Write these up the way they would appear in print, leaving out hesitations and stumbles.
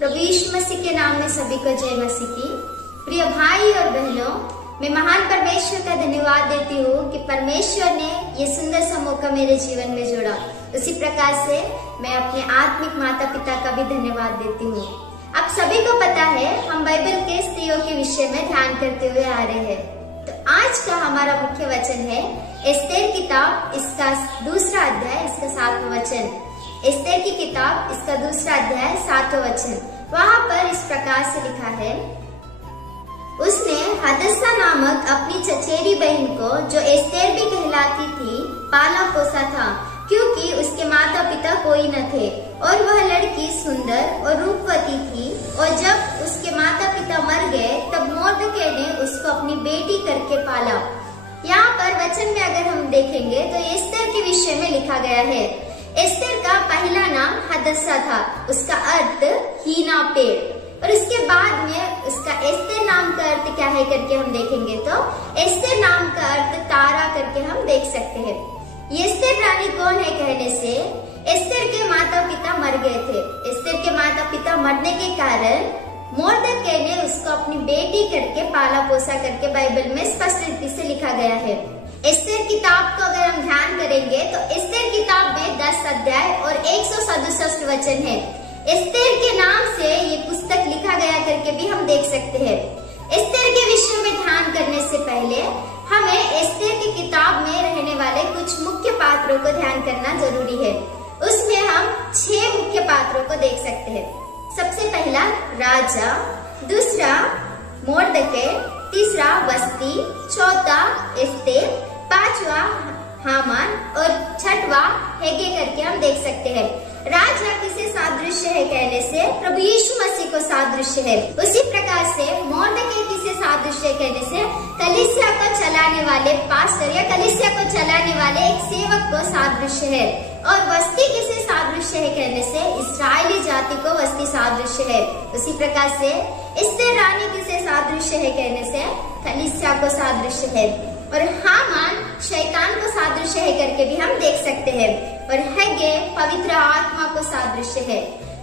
प्रभु यीशु मसीह के नाम में सभी को जय मसीह की। प्रिय भाई और बहनों, मैं महान परमेश्वर का धन्यवाद देती हूँ कि परमेश्वर ने ये सुंदर सा मौका मेरे जीवन में जोड़ा। उसी प्रकार से मैं अपने आत्मिक माता पिता का भी धन्यवाद देती हूँ। आप सभी को पता है, हम बाइबल के स्त्रियों के विषय में ध्यान करते हुए आ रहे हैं। तो आज का हमारा मुख्य वचन है एस्तेर किताब, इसका दूसरा अध्याय, इसका 7वां वचन। एस्तेर की किताब, इसका दूसरा अध्याय 7वां वचन। वहाँ पर इस प्रकार से लिखा है, उसने हदस्सा नामक अपनी चचेरी बहन को, जो एस्तेर भी कहलाती थी, पाला पोसा था, क्योंकि उसके माता पिता कोई न थे और वह लड़की सुंदर और रूपवती थी। और जब उसके माता पिता मर गए, तब मोर्दकै ने उसको अपनी बेटी करके पाला। यहाँ पर वचन में अगर हम देखेंगे तो एस्तेर के विषय में लिखा गया है। एस्तेर का पहला नाम हदस्सा था, उसका अर्थ हीना पेड़। और उसके बाद में उसका एस्तेर नाम का अर्थ क्या है करके हम देखेंगे तो एस्तेर नाम का अर्थ तारा करके हम देख सकते हैं। ये एस्तेर रानी कौन है कहने से, एस्तेर के माता पिता मर गए थे। एस्तेर के माता पिता मरने के कारण मोर्दकै ने उसको अपनी बेटी करके पाला पोसा करके बाइबल में स्पष्ट रीति से लिखा गया है। एस्तेर किताब को अगर हम ध्यान करेंगे तो एस्तेर किताब में 10 अध्याय और 167 वचन है। एस्तेर के नाम से ये पुस्तक लिखा गया करके भी हम देख सकते हैं। एस्तेर के विषय में ध्यान करने से पहले हमें एस्तेर की किताब में रहने वाले कुछ मुख्य पात्रों को ध्यान करना जरूरी है। उसमें हम 6 मुख्य पात्रों को देख सकते हैं। सबसे पहला राजा, दूसरा मोर्दकै, तीसरा वस्ती, चौथा एस्तेर, 5वां हामान और 6वां हेगे करके हम देख सकते हैं। राजा किसे सादृश्य है कहने से प्रभु यीशु मसीह को सादृश्य है। उसी प्रकार से मोर्दकै किसे सादृश्य है कहने से कलीसिया को चलाने वाले पास्टर या कलीसिया को चलाने वाले एक सेवक को सादृश्य है। और वस्ती किसे सादृश्य है कहने से इस्राएली जाति को वस्ती सादृश्य है। उसी प्रकार से एस्तेर रानी किसे सादृश्य है कहने से कलीसिया को सादृश्य है। और हामान शैतान को सादृश्य है करके भी हम देख सकते हैं। और हेगे पवित्र आत्मा को सादृश्य है।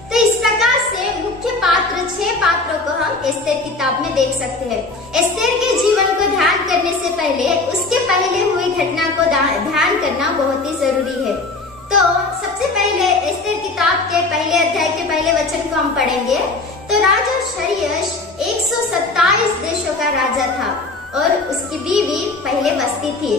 तो इस प्रकार से मुख्य पात्र 6 पात्रों को हम एस्तेर किताब में देख सकते हैं। एस्तेर के जीवन को ध्यान करने से पहले उसके पहले हुई घटना को ध्यान करना बहुत ही जरूरी है। तो सबसे पहले एस्तेर किताब के पहले अध्याय के पहले वचन को हम पढ़ेंगे तो राजा शरियश 127 देशों का राजा था और उसकी बीवी पहले वस्ती थी।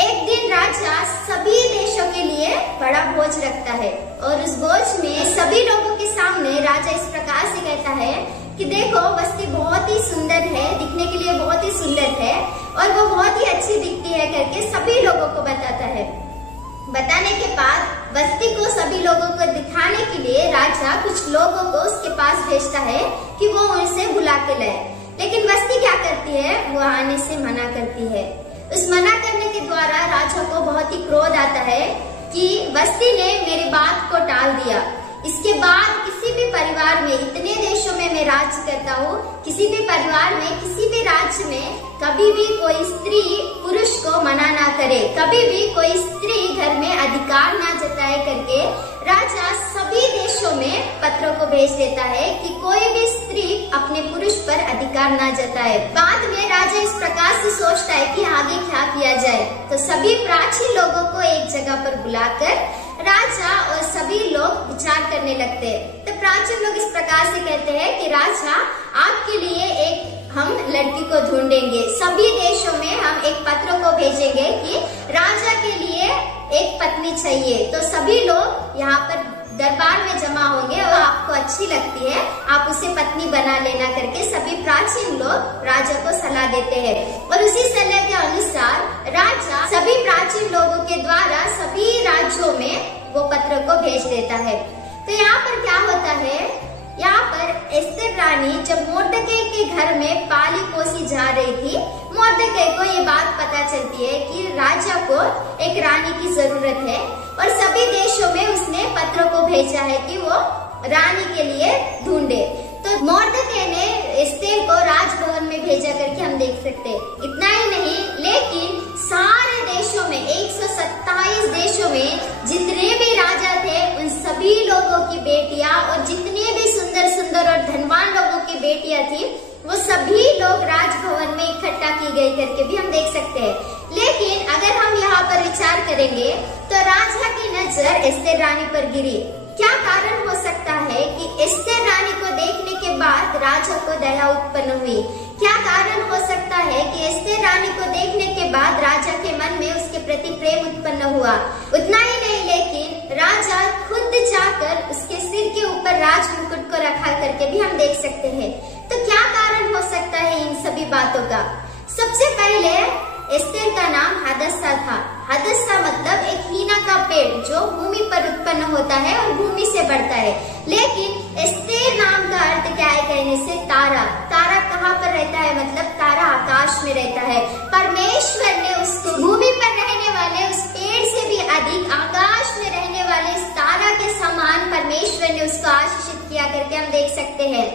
एक दिन राजा सभी देशों के लिए बड़ा भोज रखता है और उस भोज में सभी लोगों के सामने राजा इस प्रकार से कहता है कि देखो, वस्ती बहुत ही सुंदर है, दिखने के लिए बहुत ही सुंदर है और वो बहुत ही अच्छी दिखती है करके सभी लोगों को बताता है। बताने के बाद वस्ती को सभी लोगों को दिखाने के लिए राजा कुछ लोगों को उसके पास भेजता है कि वो उनसे बुला के लाए। लेकिन वस्ती क्या करती है, वो आने से मना करती है। उस मना करने के द्वारा राजा को बहुत ही क्रोध आता है कि वस्ती ने मेरी बात को टाल दिया। इसके बाद किसी भी परिवार में, इतने देशों में मैं राज्य करता हूँ, किसी भी परिवार में, किसी भी राज्य में कभी भी कोई स्त्री पुरुष को मना ना करे, कभी भी कोई स्त्री घर में अधिकार ना जताए करके राजा सभी देशों में पत्रों को भेज देता है कि कोई भी स्त्री अपने पुरुष पर अधिकार ना जताए। बाद में राजा इस प्रकार से सोचता है कि आगे क्या किया जाए। तो सभी प्राचीन लोगों को एक जगह पर बुलाकर राजा और सभी लोग विचार करने लगते हैं। तो प्राचीन लोग इस प्रकार से कहते हैं कि राजा, आपके लिए एक हम लड़की को ढूंढेंगे। सभी देशों में हम एक पत्र को भेजेंगे कि राजा के लिए एक पत्नी चाहिए। तो सभी लोग यहाँ पर दरबार में जमा होंगे और आपको अच्छी लगती है, आप उसे पत्नी बना लेना करके सभी प्राचीन लोग राजा को सलाह देते हैं। और उसी सलाह के अनुसार राजा सभी प्राचीन लोगों के द्वारा सभी राज्यों में वो पत्र को भेज देता है। तो यहाँ पर क्या होता है, यहाँ पर एस्तेर रानी जब मोर्दकै के घर में पाली पोसी जा रही थी, मोर्दकै को ये बात पता चलती है कि राजा को एक रानी की जरूरत है और सभी देशों में उसने पत्रों को भेजा है कि वो रानी के लिए ढूंढे। तो मोर्दकै ने एस्तेर को राजभवन में भेजा करके हम देख सकते हैं। इतना ही नहीं, लेकिन सारे देशों में, 127 देशों में जितने भी राजा थे, उन सभी लोगों की बेटियां और जितने भी सुंदर सुंदर और सभी लोग राजभवन में इकट्ठा की गई करके भी हम देख सकते हैं। लेकिन अगर हम यहाँ पर विचार करेंगे तो राजा की नजर एस्तेर रानी पर गिरी। क्या कारण हो सकता है कि एस्तेर रानी को देखने के बाद राजा को दया उत्पन्न हुई? क्या कारण हो सकता है कि एस्तेर रानी को देखने के बाद राजा के मन में उसके प्रति प्रेम उत्पन्न हुआ? उतना ही नहीं, लेकिन राजा खुद जाकर उसके सिर के ऊपर राज मुकुट को रखा करके भी हम देख सकते हैं। तो क्या कारण हो सकता है इन सभी बातों का? सबसे पहले एस्तेर का नाम हदस्सा था। हदस्सा मतलब एक हीना का पेड़ जो भूमि पर उत्पन्न होता है और भूमि से बढ़ता है। लेकिन एस्तेर नाम का अर्थ क्या है कहने से तारा। तारा कहाँ पर रहता है? मतलब तारा आकाश में रहता है। परमेश्वर ने उसको भूमि पर रहने वाले उस पेड़ से भी अधिक आकाश में रहने वाले इस तारा के समान परमेश्वर ने उसको आशीषित किया करके हम देख सकते हैं।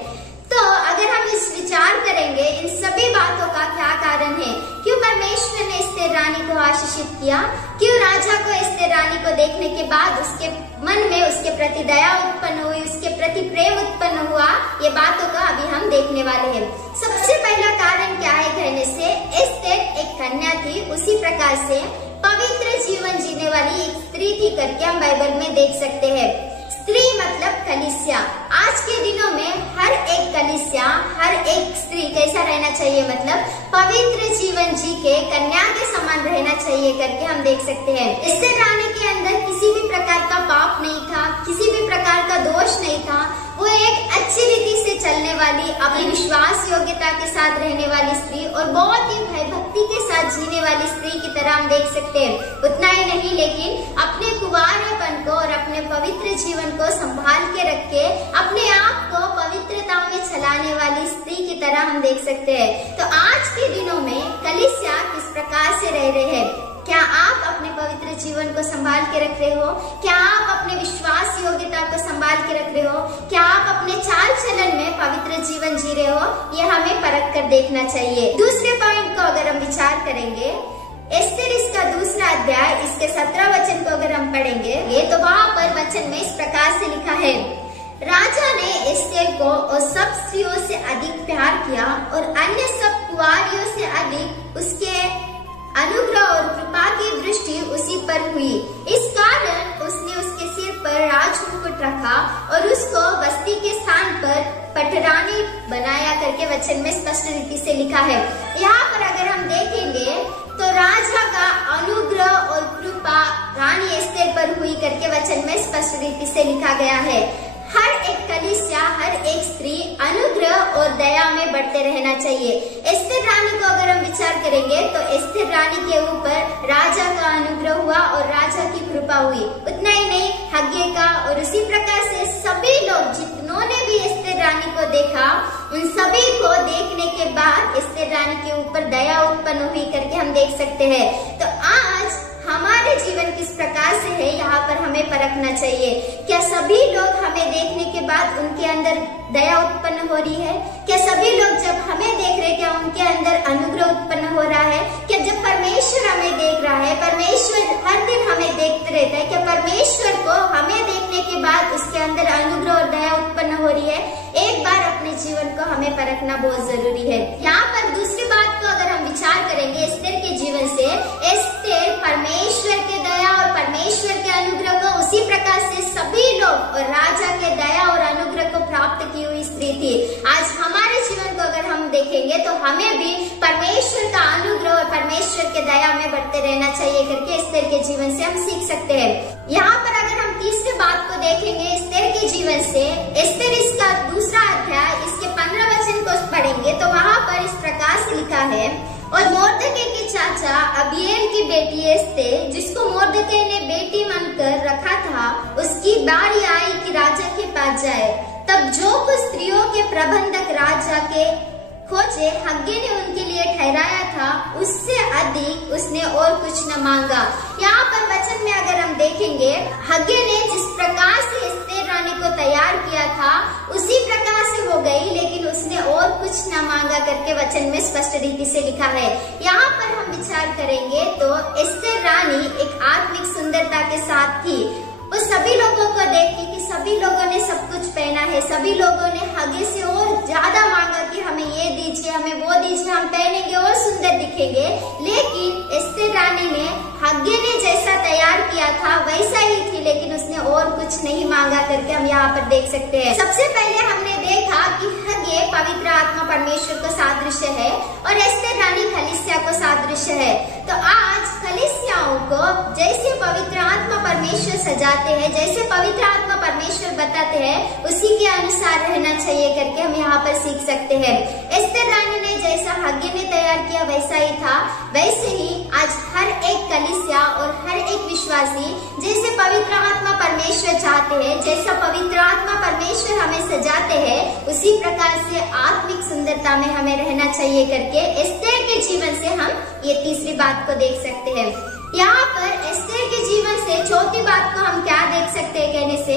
तो अगर हम इस विचार करेंगे इन सभी बातों का क्या कारण है, क्यों परमेश्वर ने एस्तेर रानी को आशीषित किया, क्यों राजा को एस्तेर रानी को देखने के बाद उसके मन में उसके प्रति दया उत्पन्न हुई, उसके प्रति प्रेम उत्पन्न हुआ, ये बातों का अभी हम देखने वाले हैं। सबसे पहला कारण क्या है कहने से, एस्तेर एक कन्या थी, उसी प्रकार से पवित्र जीवन जीने वाली एक स्त्री थी करके हम बाइबल में देख सकते हैं। स्त्री मतलब कलीसिया। आज के दिनों में हर एक कलीसिया, हर एक स्त्री कैसा रहना चाहिए? मतलब पवित्र जीवन जी के कन्या के समान रहना चाहिए करके हम देख सकते हैं। एस्तेर रानी के अंदर किसी भी प्रकार का पाप नहीं था, किसी भी प्रकार का दोष नहीं था। वो एक अच्छी रीति से चलने वाली, अपनी विश्वास योग्यता के साथ रहने वाली स्त्री और बहुत ही भयभक्ति के साथ जीने वाली स्त्री की तरह हम देख सकते हैं। उतना ही नहीं, लेकिन अपने कुंवारेपन को और अपने पवित्र जीवन को संभाल के रख के अपने आप को पवित्रता में चलाने वाली स्त्री की तरह हम देख सकते हैं। तो आज के दिनों में कलीसिया किस प्रकार से रह रहे हैं? क्या आप अपने पवित्र जीवन को संभाल के रख रहे हो? क्या आप अपने विश्वास योग्यता को संभाल के रख रहे हो? क्या आप अपने चाल चलन में पवित्र जीवन जी रहे हो? ये हमें परख कर देखना चाहिए। दूसरे पॉइंट को अगर हम विचार करेंगे, एस्तेर इसका दूसरा अध्याय इसके 17 वचन को अगर हम पढ़ेंगे तो वहाँ पर वचन में इस प्रकार से लिखा है, राजा ने एस्तेर को और सब स्त्रियों से अधिक प्यार किया और अन्य सब कुंवारियों से अधिक उसके अनुग्रह और कृपा की दृष्टि उसी पर हुई। इस कारण उसने उसके सिर पर राज मुकुट रखा और उसको बस्ती के स्थान पर पटरानी बनाया करके वचन में स्पष्ट रीति से लिखा है। यहाँ पर अगर हम देखेंगे तो राजा का अनुग्रह और कृपा रानी एस्तेर पर हुई करके वचन में स्पष्ट रीति से लिखा गया है। हर एक कलीसिया, हर एक स्त्री अनुग्रह और दया में बढ़ते रहना चाहिए। एस्तेर रानी को अगर हम विचार करेंगे तो एस्तेर रानी के ऊपर राजा का अनुग्रह हुआ और राजा की कृपा हुई। उतना ही नहीं, हग्गे का और उसी प्रकार से सभी लोग जिन्होंने भी एस्तेर रानी को देखा, उन सभी को देखने के बाद एस्तेर रानी के ऊपर दया उत्पन्न हुई करके हम देख सकते हैं। तो आज हमारे जीवन किस प्रकार से है, यहाँ पर हमें परखना चाहिए। क्या सभी लोग हमें देखने के बाद उनके अंदर दया उत्पन्न हो रही है? क्या सभी लोग जब हमें देख रहे, क्या उनके अंदर अनुग्रह उत्पन्न हो रहा है? क्या जब परमेश्वर हमें देख रहा है, परमेश्वर हर दिन हमें देखते रहता है, क्या परमेश्वर को हमें देखने के बाद उसके अंदर अनुग्रह और दया उत्पन्न हो रही है? एक बार अपने जीवन को हमें परखना बहुत जरूरी है। यहाँ पर दूसरी बात को अगर हम विचार करेंगे एस्तेर के जीवन से, एस्तेर परमेश्वर के दया और परमेश्वर के अनुग्रह को उसी प्रकार से सभी लोग और राजा के दया और अनुग्रह को प्राप्त की हुई स्त्री थी। आज हमारे जीवन को अगर हम देखेंगे तो हमें भी परमेश्वर का अनुग्रह और परमेश्वर के दया में बढ़ते रहना चाहिए करके एस्तेर के जीवन से हम सीख सकते हैं। यहाँ पर अगर हम तीसरी बात को देखेंगे एस्तेर के जीवन से, एस्तेर इसका दूसरा अध्याय इसके 15 वचन को पढ़ेंगे तो वहाँ पर इस प्रकार से लिखा है, और मोर्दकै के चाचा अबीएल की बेटी एस्तेर, जिसको मोर्दकै ने बेटी मानकर रखा था, उसकी बारी आई कि राजा के पास जाए। तब जो कुछ स्त्रियों के प्रबंधक राजा के खोजे हग्गे ने उनके लिए ठहराया था, उससे अधिक उसने और कुछ न मांगा। यहाँ पर वचन में अगर हम देखेंगे, हग्गे ने जिस प्रकार से एस्तेर रानी को तैयार किया था उसी प्रकार से वो गई, लेकिन उसने और कुछ न मांगा करके वचन में स्पष्ट रीति से लिखा है। यहाँ पर हम विचार करेंगे तो एस्तेर रानी एक आत्मिक सुंदरता के साथ थी। वो सभी लोगों को देखी कि सभी लोगों ने सब कुछ पहना है, सभी लोगों ने हग्गे से और ज्यादा मांगा कि हमें ये दीजिए, हम पहनेंगे और सुंदर दिखेंगे। लेकिन एस्तेर रानी ने हग्गे ने जैसा तैयार किया था वैसा ही थी, लेकिन उसने और कुछ नहीं मांगा करके हम यहाँ पर देख सकते हैं। सबसे पहले हमने देखा कि हग्गे पवित्र आत्मा परमेश्वर को सादृश्य है और एस्तेर रानी कलीसिया को सादृश्य है। तो आज कलीसियाओं को जैसे पवित्र आत्मा परमेश्वर सजाते हैं, जैसे पवित्र आत्मा परमेश्वर बताते हैं, उसी के अनुसार रहना चाहिए करके हम यहाँ पर सीख सकते हैं। एस्तेर रानी ने जैसा हग्गे ने तैयार किया वैसा ही था, वैसे ही आज हर एक कलीसिया और हर एक विश्वासी जैसे पवित्र आत्मा परमेश्वर चाहते हैं, जैसा पवित्र आत्मा परमेश्वर हमें सजाते हैं, उसी प्रकार से आत्मिक सुंदरता में हमें रहना चाहिए करके एस्तेर के जीवन से हम ये तीसरी बात को देख सकते हैं। यहाँ पर एस्तेर के जीवन से चौथी बात को हम क्या देख सकते हैं कहने से,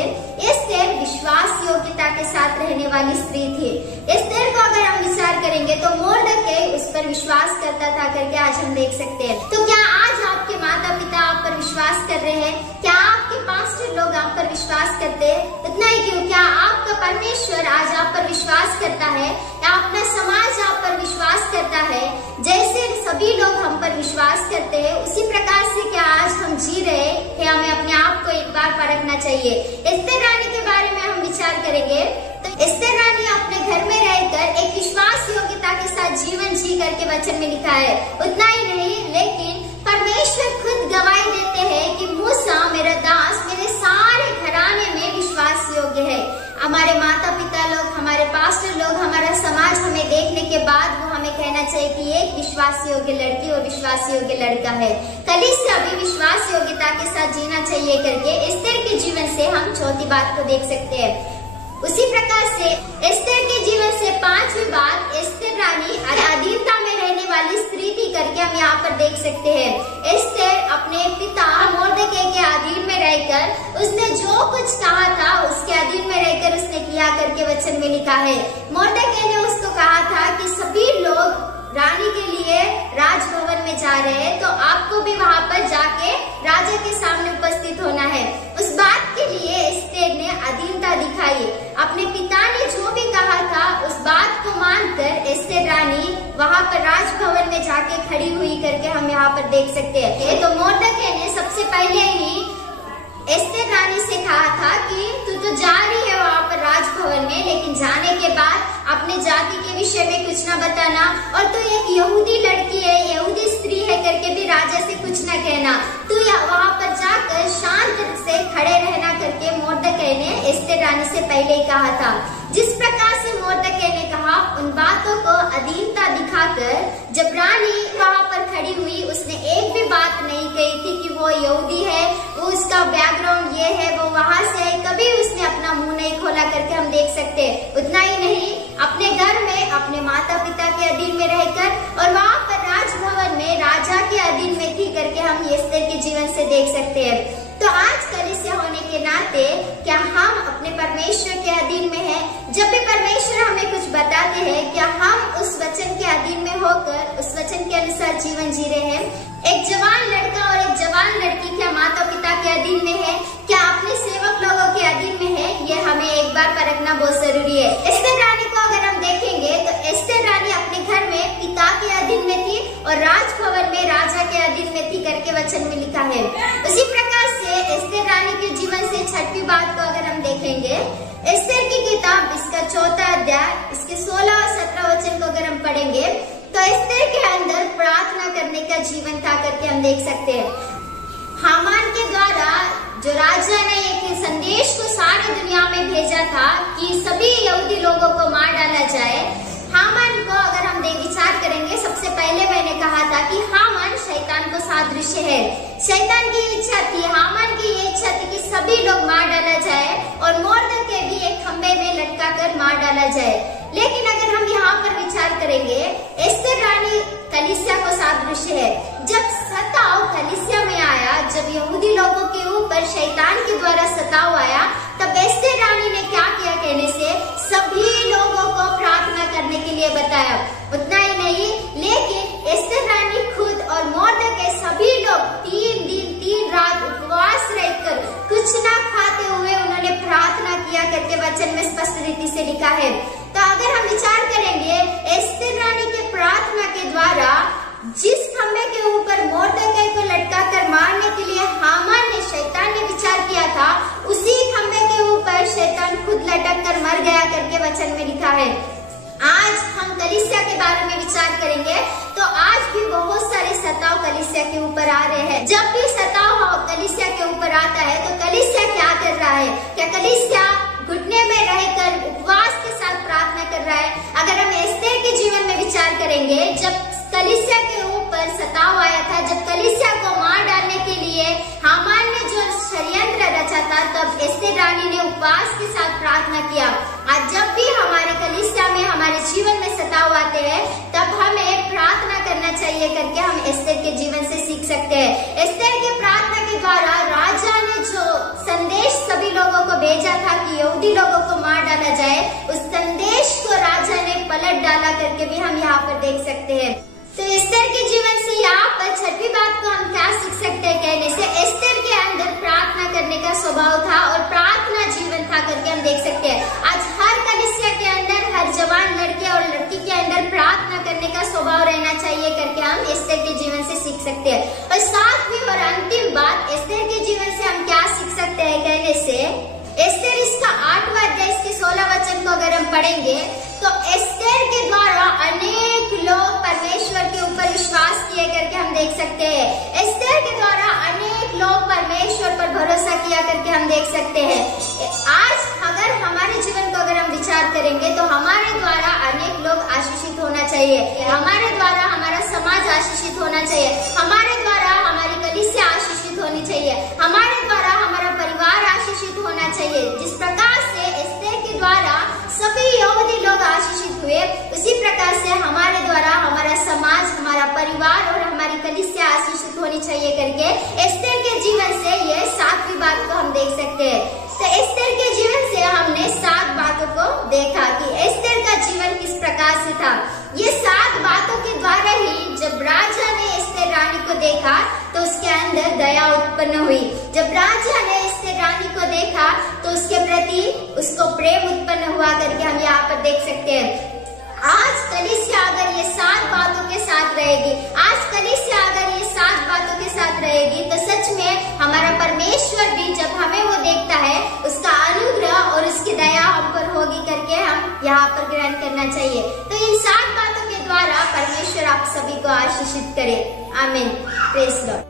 एस्तेर विश्वास योग्यता के साथ रहने वाली स्त्री थी। एस्तेर को अगर हम विचार करेंगे तो मोर्दकै उस पर विश्वास करता था करके आज हम देख सकते हैं। तो क्या आज आपके माता पिता आप पर विश्वास कर रहे हैं? क्या आपके पास्टर लोग आप पर विश्वास करते हैं? इतना ही क्यों, क्या आपका परमेश्वर आज आप पर विश्वास करता है या अपना समाज आप पर विश्वास करता है? जैसे सभी लोग हम पर विश्वास करते हैं उसी प्रकार से क्या आज हम जी रहे हैं? हमें अपने आप को एक बार परखना चाहिए। एस्तेर रानी के बारे में हम विचार करेंगे तो एस्तेर रानी अपने घर में रहकर एक विश्वास योग्यता के साथ जीवन जी करके वचन में लिखा है। उतना ही नहीं, लेकिन परमेश्वर खुद गवाही देते हैं कि मूसा मेरा दास मेरे सारे घराने में विश्वास योग्य है। हमारे माता पिता लोग, हमारे पास्टर लोग, हमारा समाज हमें देखने के बाद वो हमें कहना चाहिए कि एक विश्वास योग्य लड़की और विश्वास योग्य लड़का है। कलीसिया भी विश्वास योग्यता के साथ जीना चाहिए करके एस्तेर के जीवन से हम चौथी बात को देख सकते हैं। उसी प्रकार से एस्तेर के जीवन से पांचवी बात, एस्तेर रानी अधीनता में रहने वाली स्त्री थी करके हम यहाँ पर देख सकते हैं। एस्तेर अपने पिता मोर्दकै के अधीन में रहकर उसने जो कुछ कहा था उसके अधीन में रहकर उसने किया करके वचन में लिखा है। मोर्दकै ने उसको कहा था कि सभी लोग रानी के लिए राजभवन में जा रहे हैं तो आपको भी वहां पर जाके राजा के सामने उपस्थित होना है। उस बात के लिए एस्तेर ने अधीनता दिखाई। अपने पिता ने जो भी कहा था उस बात को मानकर एस्तेर रानी वहां पर राजभवन में जाके खड़ी हुई करके हम यहाँ पर देख सकते हैं। तो मोर्दकै ने सबसे पहले ही एस्तेर रानी से कहा था कि तू तो जा रही है वहां पर राजभवन में, लेकिन जाने के बाद अपने जाति के विषय में कुछ ना बताना, और तू एक यहूदी लड़की है, यहूदी स्त्री है करके भी राजा से कुछ ना कहना। तू वहां पर जाकर शांत से खड़े रहना करके मोर्दकै ने एस्तेर रानी से पहले ही कहा था। जिस प्रकार से मोर्दकै ने कहा उन बातों को अधीनता दिखाकर जब रानी वहां पर खड़ी हुई उसने एक भी बात नहीं कही थी कि वो यहूदी है, वो उसका बैकग्राउंड ये है, वो वहां से है, कभी उसने अपना मुंह नहीं खोला करके हम देख सकते हैं। उतना ही नहीं, अपने घर में अपने माता पिता के अधीन में रहकर और वहां पर राजभवन में राजा के अधीन में थी करके हम एस्तेर के जीवन से देख सकते हैं। तो आज कलीसिया होने के नाते क्या हम अपने परमेश्वर के अधीन में हैं? जब भी परमेश्वर हमें कुछ बताते हैं क्या हम उस वचन के अधीन में होकर उस वचन के अनुसार जीवन जी रहे हैं? एक जवान लड़का और एक जवान लड़की क्या माता पिता के अधीन में है? क्या अपने सेवक लोगों के अधीन में है? ये हमें एक बार परखना बहुत जरूरी है। एस्तेर रानी को अगर हम देखेंगे तो एस्तेर रानी अपने घर में पिता के अधीन में थी और राजभवन में राजा के अधीन में थी करके वचन में लिखा है। उसी प्रकार से एस्तेर रानी के जीवन से छठवीं बात को अगर हम देखेंगे, एस्तेर की किताब इसका 4था अध्याय इसके 16 और 17 वचन को अगर हम पढ़ेंगे तो एस्तेर के अंदर प्रार्थना करने का जीवन था करके हम देख सकते हैं। हामान के द्वारा जो राजा ने एक संदेश को सारी दुनिया में भेजा था कि सभी यहूदी लोगों को मार डाला जाए। हामान को अगर हम विचार करेंगे, सबसे पहले मैंने कहा था कि हामान शैतान को सादृश्य है। शैतान की इच्छा थी, हामान की ये इच्छा थी कि सभी लोग मार डाला जाए और मोर्दकै भी एक खंबे में लटका कर मार डाला जाए। लेकिन अगर हम यहाँ पर विचार करेंगे, एस्तेर रानी कलीसिया को सादृश्य है। जब सताव कलीसिया में आया, जब यहूदी लोगों के ऊपर शैतान के द्वारा सताव आया, तब एस्तेर रानी ने क्या किया कहने से सभी लोगों को प्रार्थना करने के लिए बताया। उतना ही नहीं, लेकिन एस्तेर रानी खुद और मोर्दकै सभी लोग 3 दिन 3 रात उपवास रहकर कुछ ना खाते हुए उन्होंने प्रार्थना किया करके वचन में स्पष्ट रीति से लिखा है। तो अगर हम विचार करेंगे एस्तेर रानी के प्रार्थना के उठाकर मारने के लिए हामान ने, शैतान ने विचार किया था, उसी खंभे के ऊपर शैतान खुद लटक कर मर गया करके वचन में लिखा है। आज हम कलीसिया के बारे में विचार करेंगे तो आज भी बहुत सारे सताव कलीसिया के ऊपर आ रहे हैं। जब भी सताव कलीसिया के ऊपर आता है तो कलीसिया क्या कर रहा है? क्या कलीसिया घुटने में रहकर उपवास के साथ प्रार्थना कर रहा है? अगर हम एस्तेर के जीवन में विचार करेंगे, जब कलीसिया के ऊपर सताव आया था, जब कलीसिया को मार डालने के लिए हामान ने जो षड्यंत्र रचा था, तब एस्तेर रानी ने उपवास के साथ प्रार्थना किया। आज जब भी हमारे कलीसिया में, हमारे जीवन में सताव आते हैं, तब हमें प्रार्थना करना चाहिए करके हम एस्तेर के जीवन से सीख सकते हैं। एस्तेर की प्रार्थना के द्वारा राजा ने जो संदेश सभी लोगों को भेजा था कि यहूदी लोगों को मार डाला जाए, उस संदेश को राजा ने पलट डाला करके भी हम यहाँ पर देख सकते हैं। तो एस्तेर के जीवन से यहाँ पर छठी बात को हम क्या सीख सकते हैं कहने से, एस्तेर के अंदर प्रार्थना करने का स्वभाव था और प्रार्थना जीवन था करके हम देख सकते हैं। आज हर कलीसिया के अंदर, हर जवान लड़के और लड़की के अंदर प्रार्थना करने का स्वभाव रहना चाहिए करके हम एस्तेर के जीवन से सीख सकते हैं। और सातवीं और अंतिम बात एस्तेर के जीवन से हम क्या सीख सकते हैं कहने से, एस्तेर इसका 8वां अध्याय इसके 16 वचन को अगर हम पढ़ेंगे तो एस्तेर के द्वारा अनेक लोग परमेश्वर के ऊपर विश्वास किए करके हम देख सकते हैं। एस्तेर के द्वारा अनेक लोग परमेश्वर पर भरोसा किया करके हम देख सकते हैं। आज अगर हमारे जीवन को अगर हम विचार करेंगे तो हमारे द्वारा अनेक लोग आशीषित होना चाहिए, हमारे द्वारा हमारा समाज आशीषित होना चाहिए, हमारे द्वारा हमारी कलीसिया आशीषित होनी चाहिए, हमारे द्वारा हमारा परिवार आशीषित होना चाहिए। जिस प्रकार से एस्तेर के द्वारा सभी यहूदी लोग आशीषित हुए, उसी प्रकार से हमारे द्वारा हमारा समाज, हमारा परिवार और हमारी कलीसिया आशीषित होनी चाहिए करके एस्तेर के जीवन से ये 7वीं बात को हम देख सकते हैं। तो एस्तेर के जीवन से हमने 7 बातों को देखा कि एस्तेर का जीवन किस प्रकार से था। ये 7 बातों के द्वारा ही जब राजा ने एस्तेर रानी को देखा तो उसके अंदर दया उत्पन्न हुई। जब राजा ने एस्तेर रानी को देखा तो उसके प्रति उसको प्रेम उत्पन्न हुआ करके हम यहाँ पर देख सकते हैं। आज कलीसिया अगर ये 7 बातों के साथ रहेगी, आज कलीसिया अगर ये 7 बातों के साथ रहेगी तो सच में हमारा परमेश्वर भी जब हमें वो देखता है, उसका अनुग्रह और उसकी दया हम पर होगी करके हम यहाँ पर ग्रहण करना चाहिए। तो इन 7 बातों के द्वारा परमेश्वर आप सभी को आशीषित करे। आमीन। Praise Lord.